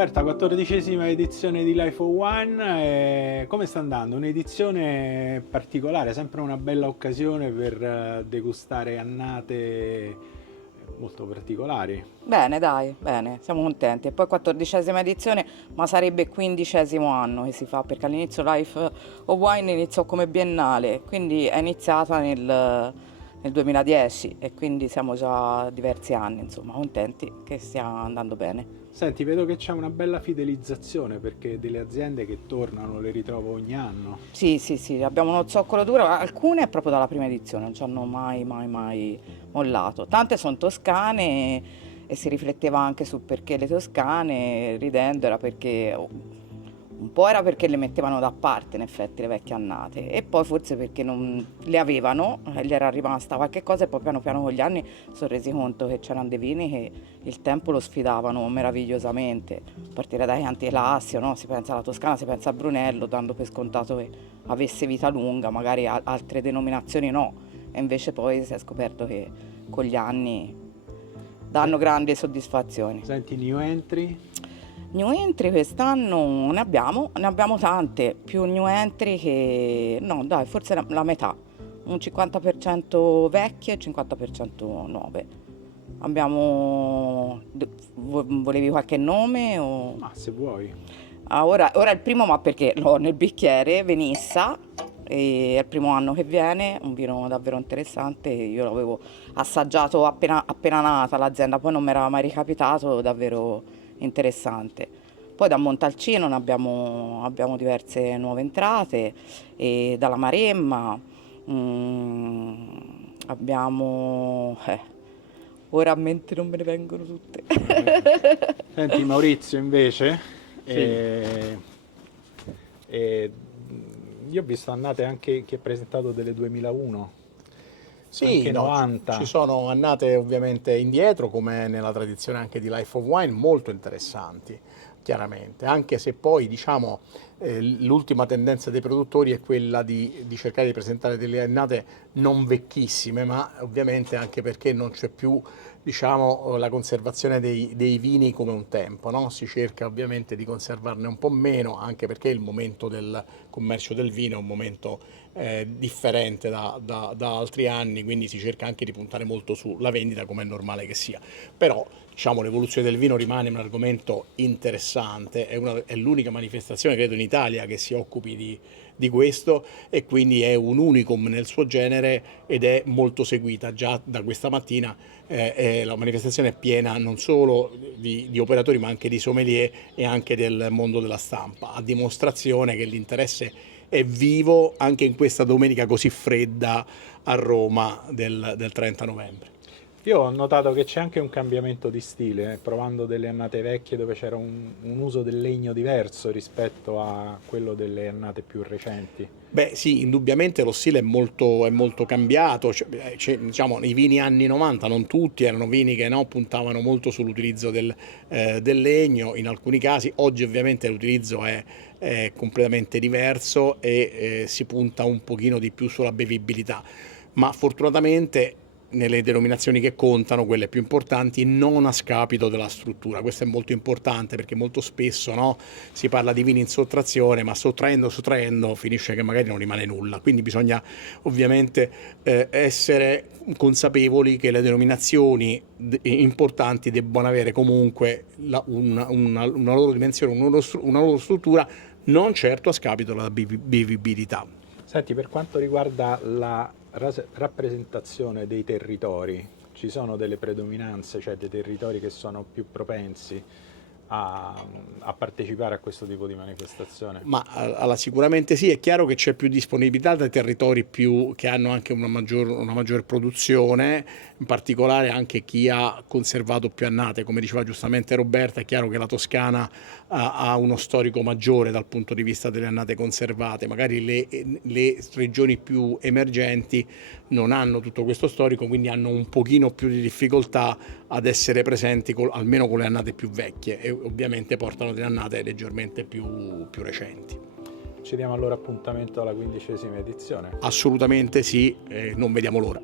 Roberta, 14ª edizione di Life of Wine, come sta andando? Un'edizione particolare, sempre una bella occasione per degustare annate molto particolari. Bene, dai, bene, siamo contenti. E poi 14ª edizione, ma sarebbe 15° anno che si fa, perché all'inizio Life of Wine iniziò come biennale, quindi è iniziata nel 2010 e quindi siamo già diversi anni, insomma, contenti che stia andando bene. Senti, vedo che c'è una bella fidelizzazione perché delle aziende che tornano le ritrovo ogni anno. Sì, sì, sì, abbiamo uno zoccolo duro, alcune proprio dalla prima edizione, non ci hanno mai mollato. Tante sono toscane e si rifletteva anche su perché le toscane, ridendo, era perché un po' era perché le mettevano da parte in effetti le vecchie annate e poi forse perché non le avevano, gli era rimasta qualche cosa e poi piano piano con gli anni sono resi conto che c'erano dei vini che il tempo lo sfidavano meravigliosamente, a partire dai Chianti Classio, no? Si pensa alla Toscana, si pensa a Brunello, dando per scontato che avesse vita lunga, magari altre denominazioni no, e invece poi si è scoperto che con gli anni danno grandi soddisfazioni. Senti, new entry? New entry quest'anno ne abbiamo tante, più new entry che... no dai, forse la metà, un 50% vecchie e 50% nuove. Abbiamo... volevi qualche nome o... Ma se vuoi. Ah, ora è il primo, ma perché l'ho nel bicchiere, Venissa, e è il primo anno che viene, un vino davvero interessante, io l'avevo assaggiato appena nata l'azienda, poi non mi era mai ricapitato, davvero interessante. Poi da Montalcino abbiamo diverse nuove entrate, e dalla Maremma abbiamo... ora a mente non me ne vengono tutte. Senti, Maurizio invece, Sì. e io ho visto annate anche che hai presentato delle 2001, Sì, anche no, 90. ci sono annate ovviamente indietro, come nella tradizione anche di Life of Wine, molto interessanti, chiaramente, anche se poi diciamo l'ultima tendenza dei produttori è quella di cercare di presentare delle annate non vecchissime, ma ovviamente anche perché non c'è più diciamo, la conservazione dei vini come un tempo, no? Si cerca ovviamente di conservarne un po' meno, anche perché il momento del commercio del vino è un momento differente da altri anni, quindi si cerca anche di puntare molto sulla vendita, come è normale che sia. Però diciamo, l'evoluzione del vino rimane un argomento interessante, è l'unica manifestazione credo in Italia che si occupi di questo e quindi è un unicum nel suo genere ed è molto seguita. Già da questa mattina la manifestazione è piena non solo di operatori ma anche di sommelier e anche del mondo della stampa, a dimostrazione che l'interesse è vivo anche in questa domenica così fredda a Roma del 30 novembre. Io ho notato che c'è anche un cambiamento di stile, provando delle annate vecchie dove c'era un uso del legno diverso rispetto a quello delle annate più recenti. Beh sì, indubbiamente lo stile è molto cambiato, diciamo nei vini anni 90 non tutti erano vini che no, puntavano molto sull'utilizzo del legno in alcuni casi, oggi ovviamente l'utilizzo è completamente diverso e si punta un pochino di più sulla bevibilità, ma fortunatamente nelle denominazioni che contano, quelle più importanti, non a scapito della struttura. Questo è molto importante perché molto spesso no, si parla di vini in sottrazione, ma sottraendo finisce che magari non rimane nulla. Quindi bisogna ovviamente essere consapevoli che le denominazioni importanti debbano avere comunque una loro dimensione, una loro struttura, non certo a scapito della bevibilità. Senti, per quanto riguarda la rappresentazione dei territori, ci sono delle predominanze, cioè dei territori che sono più propensi a partecipare a questo tipo di manifestazione? Ma sicuramente sì, è chiaro che c'è più disponibilità dai territori che hanno anche una maggior produzione, in particolare anche chi ha conservato più annate, come diceva giustamente Roberta, è chiaro che la Toscana ha uno storico maggiore dal punto di vista delle annate conservate, magari le regioni più emergenti non hanno tutto questo storico, quindi hanno un pochino più di difficoltà ad essere presenti almeno con le annate più vecchie e ovviamente portano delle annate leggermente più recenti. Ci diamo allora appuntamento alla 15ª edizione. Assolutamente sì, non vediamo l'ora.